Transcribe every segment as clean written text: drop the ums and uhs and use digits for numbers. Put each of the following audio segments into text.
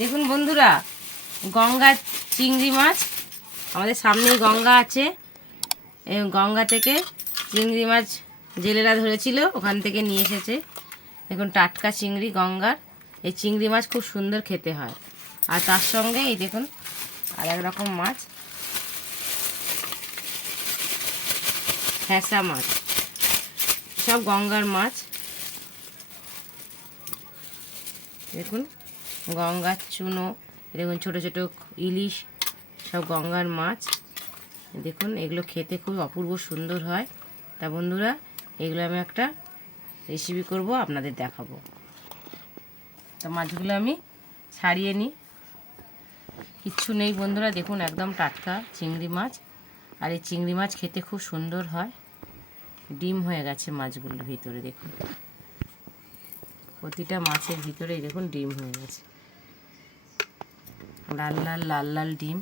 দেখুন বন্ধুরা, গঙ্গার চিংড়ি মাছ, আমাদের সামনেই গঙ্গা আছে। এই গঙ্গা থেকে চিংড়ি মাছ জেলেরা ধরেছিল, ওখান থেকে নিয়ে এসেছে। দেখুন টাটকা চিংড়ি গঙ্গার। এই চিংড়ি মাছ খুব সুন্দর খেতে হয়। আর তার সঙ্গে এই দেখুন আর এক রকম মাছ, ফ্যাসা মাছ, সব গঙ্গার মাছ। দেখুন গঙ্গার চুনো, দেখুন ছোট ছোট ইলিশ, সব গঙ্গার মাছ। দেখুন এগুলো খেতে খুব অপূর্ব সুন্দর হয়। তা বন্ধুরা, এগুলো আমি একটা রেসিপি করব, আপনাদের দেখাবো। তো মাছগুলো আমি ছাড়িয়ে নিই, কিচ্ছু নেই বন্ধুরা। দেখুন একদম টাটকা চিংড়ি মাছ। আর এই চিংড়ি মাছ খেতে খুব সুন্দর হয়। ডিম হয়ে গেছে মাছগুলোর ভিতরে, দেখুন প্রতিটা মাছের ভিতরে দেখুন ডিম হয়ে গেছে, লাল লাল লাল লাল ডিম।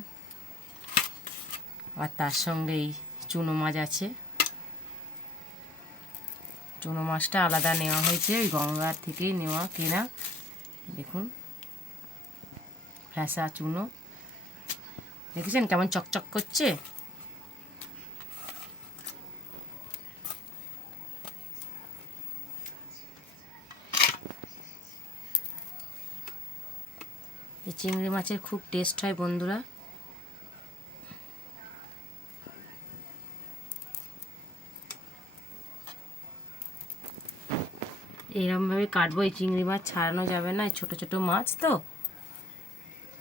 আর তার সঙ্গে এই চুনো মাছ আছে। চুনো মাছটা আলাদা নেওয়া হয়েছে, ওই গঙ্গার থেকেই নেওয়া কেনা। দেখুন ফ্যাসা চুনো, দেখেছেন কেমন চকচক করছে। এই চিংড়ি মাছের খুব টেস্ট হয় বন্ধুরা। এইরকমভাবে কাটবো। এই চিংড়ি মাছ ছাড়ানো যাবে না, ছোট ছোট মাছ তো।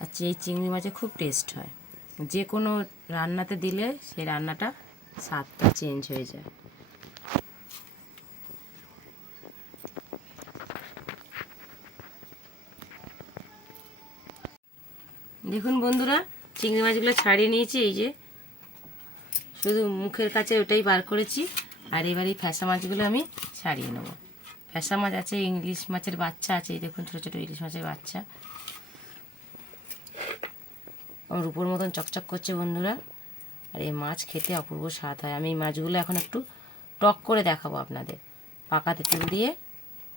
আচ্ছা, এই চিংড়ি মাছে খুব টেস্ট হয়, যে কোনো রান্নাতে দিলে সেই রান্নাটা স্বাদটা চেঞ্জ হয়ে যায়। দেখুন বন্ধুরা, চিংড়ি মাছগুলো ছাড়িয়ে নিয়েছি। এই যে শুধু মুখের কাছে ওটাই বার করেছি। আর এবার এই ফ্যাসা মাছগুলো আমি ছাড়িয়ে নেব। ফ্যাসা মাছ আছে, ইলিশ মাছের বাচ্চা আছে। এই দেখুন ছোটো ছোটো ইলিশ মাছের বাচ্চা, আমার রূপোর মতন চকচক করছে বন্ধুরা। আর এই মাছ খেতে অপূর্ব স্বাদ হয়। আমি এই মাছগুলো এখন একটু টক করে দেখাবো আপনাদের, পাকা তেঁতুল দিয়ে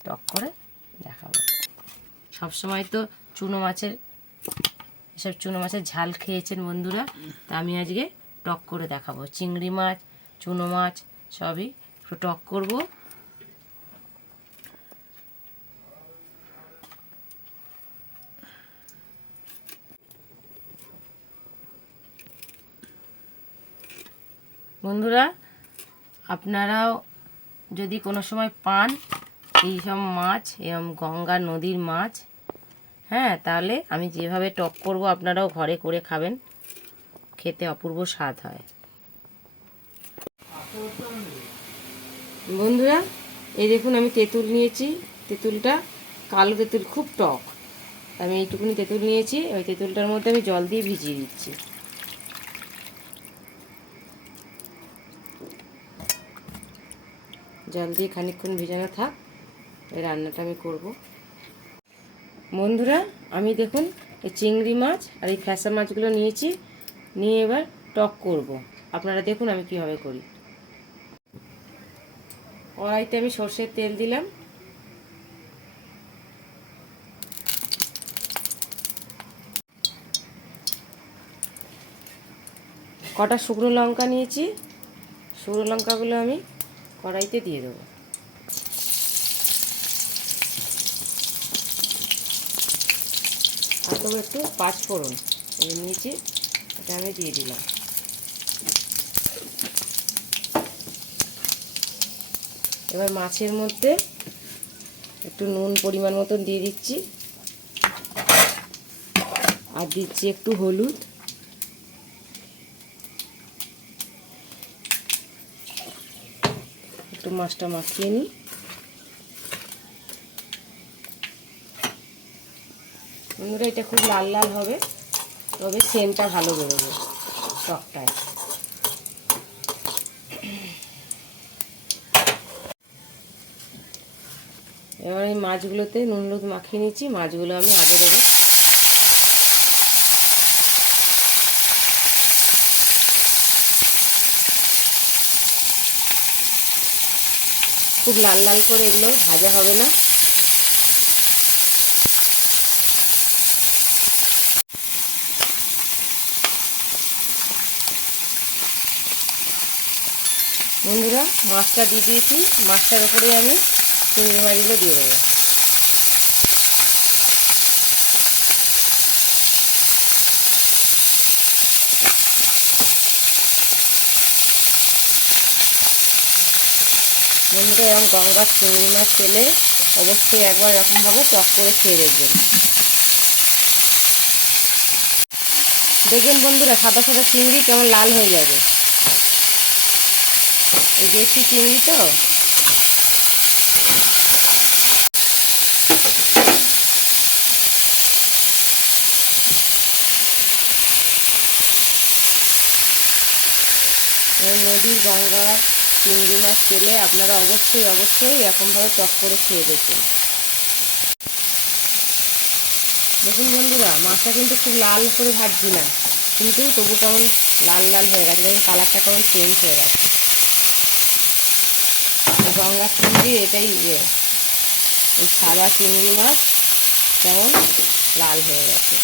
টক করে দেখাবো। সবসময় তো চুনো মাছের, এসব চুনো মাছের ঝাল খেয়েছেন বন্ধুরা, তা আমি আজকে টক করে দেখাবো। চিংড়ি মাছ, চুনো মাছ সবই একটু টক করব। বন্ধুরা, আপনারাও যদি কোনো সময় পান এই সব মাছ, এরকম গঙ্গা নদীর মাছ, হ্যাঁ, তাহলে আমি যেভাবে টক করব আপনারাও ঘরে করে খাবেন, খেতে অপূর্ব স্বাদ হয়। বন্ধুরা, এই দেখুন আমি তেঁতুল নিয়েছি। তেঁতুলটা কালো তেঁতুল, খুব টক। আমি এইটুকুনি তেঁতুল নিয়েছি। ওই তেঁতুলটার মধ্যে আমি জল দিয়ে ভিজিয়ে দিচ্ছি। জল দিয়ে খানিকক্ষণ ভিজানো থাক, এই রান্নাটা আমি করব। বন্ধুরা, আমি দেখুন এই চিংড়ি মাছ আর এই ফ্যাসা মাছগুলো নিয়েছি, নিয়ে এবার টক করব। আপনারা দেখুন আমি কীভাবে করি। কড়াইতে আমি সর্ষের তেল দিলাম। কটা শুকনো লঙ্কা নিয়েছি, শুকনো লঙ্কাগুলো আমি কড়াইতে দিয়ে দেবো। আর দেবো একটু পাঁচফোড়ন, নিয়েছি, এটা আমি দিয়ে দিলাম। এবার মাছের মধ্যে একটু নুন পরিমাণ মতন দিয়ে দিচ্ছি, আর দিচ্ছি একটু হলুদ, একটু মাছটা মাখিয়ে নিই। বন্ধুরা, এটা খুব লাল লাল হবে, তবে সেন্টটা ভালো বেরোবে টকটায়। এবার এই মাছগুলোতে নুন হলুদ মাখিয়ে নিচ্ছি, মাছগুলো আমি আগে দেবো। খুব লাল লাল করে এগুলো ভাজা হবে না। বন্ধুরা মাছটা দিয়ে দিয়েছি, মাছটার উপরে আমি চিংড়ি মাছগুলো দিয়ে দেবো। বন্ধুরা এরকম গঙ্গার চিংড়ি মাছ পেলে অবশ্যই একবার এরকমভাবে টক করে খেয়ে দেখবেন। দেখবেন বন্ধুরা সাদা সাদা চিংড়ি কেমন লাল হয়ে যাবে। এই দেশি চিংড়ি তো। নদীর গঙ্গার চিংড়ি মাছ পেলে আপনারা অবশ্যই অবশ্যই এরকমভাবে টক করে খেয়ে দেখবেন। দেখুন বন্ধুরা মাছটা কিন্তু খুব লাল করে ভাজছি না, কিন্তু তবু কেমন লাল লাল হয়ে গেছে, দেখুন কালারটা কেমন চেঞ্জ হয়ে গেছে। গঙ্গার চিংড়ি এটাই এই সাদা চিংড়ি মাছ কেমন লাল হয়ে গেছে।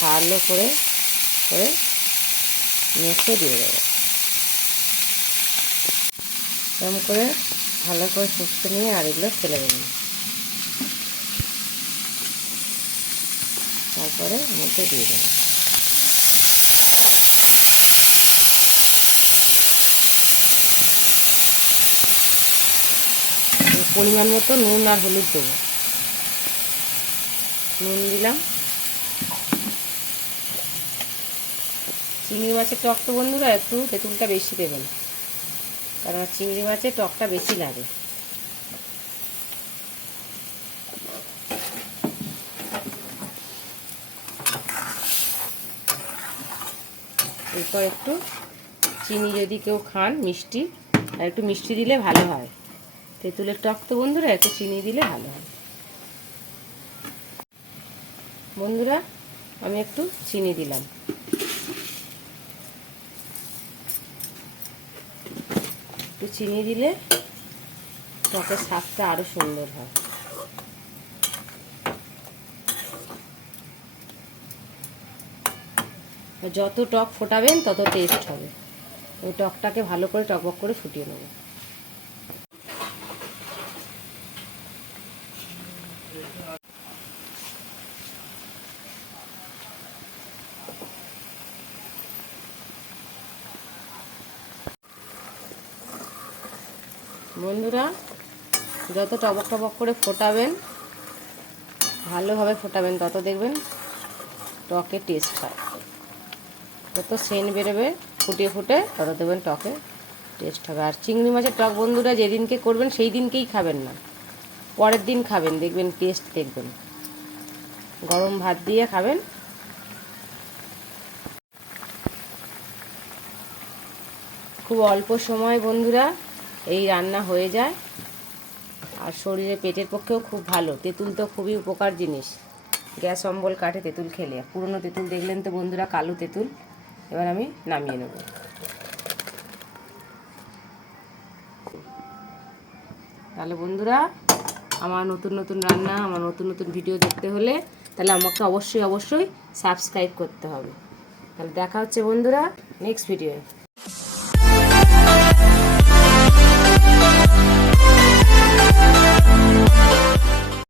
ভালো করে করে মেখে দিয়ে দেবো। এরকম করে ভালো করে শুকতে নিয়ে আর এগুলো ফেলে দেবেন। তারপরে মধ্যে দিয়ে দেবেন। পরিমাণ মতো নুন আর হলুদ দেবো। নুন দিলাম। চিংড়ি মাছের টক তো বন্ধুরা একটু তেঁতুলটা বেশি দেবেন, কারণ চিংড়ি মাছের টকটা বেশি লাগে। এরপর একটু চিনি, যদি কেউ খান মিষ্টি, আর একটু মিষ্টি দিলে ভালো হয়। তেঁতুলের টক তো বন্ধুরা একটু চিনি দিলে ভালো হয়। বন্ধুরা আমি একটু চিনি দিলাম। একটু চিনি দিলে টকের স্বাদটা আরও সুন্দর হয়। যত টক ফোটাবেন তত টেস্ট হবে। ওই টকটাকে ভালো করে টকবক করে ফুটিয়ে নেব। বন্ধুরা যত টবক টবক করে ফোটাবেন, ভালোভাবে ফোটাবেন, তত দেখবেন টকে টেস্ট হয়। যত সেন্ট বেরোবে ফুটিয়ে ফুটে তত দেখবেন টকে টেস্ট হবে। আর চিংড়ি মাছের টক বন্ধুরা যেদিনকে করবেন সেই দিনকেই খাবেন না, পরের দিন খাবেন, দেখবেন টেস্ট দেখবেন। গরম ভাত দিয়ে খাবেন। খুব অল্প সময় বন্ধুরা এই রান্না হয়ে যায়, আর শরীরে পেটের পক্ষেও খুব ভালো। তেঁতুল তো খুবই উপকার জিনিস, গ্যাস অম্বল কাটে তেঁতুল খেলে। পুরনো তেঁতুল দেখলেন তো বন্ধুরা, কালো তেঁতুল। এবার আমি নামিয়ে নেব। তাহলে বন্ধুরা আমার নতুন নতুন রান্না, আমার নতুন নতুন ভিডিও দেখতে হলে তাহলে আমাকে অবশ্যই অবশ্যই সাবস্ক্রাইব করতে হবে। তাহলে দেখা হচ্ছে বন্ধুরা নেক্সট ভিডিওয়ে।